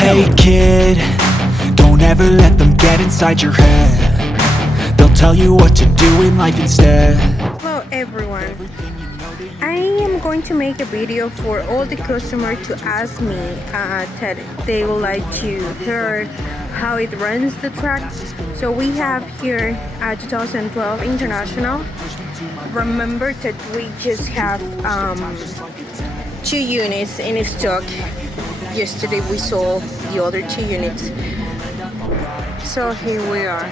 Hey kid, don't ever let them get inside your head. They'll tell you what to do in life instead. Hello everyone, I am going to make a video for all the customers to ask me that they would like to hear how it runs the truck. So we have here a 2012 International. Remember that we just have 2 units in stock. Yesterday we sold the other 2 units. So here we are.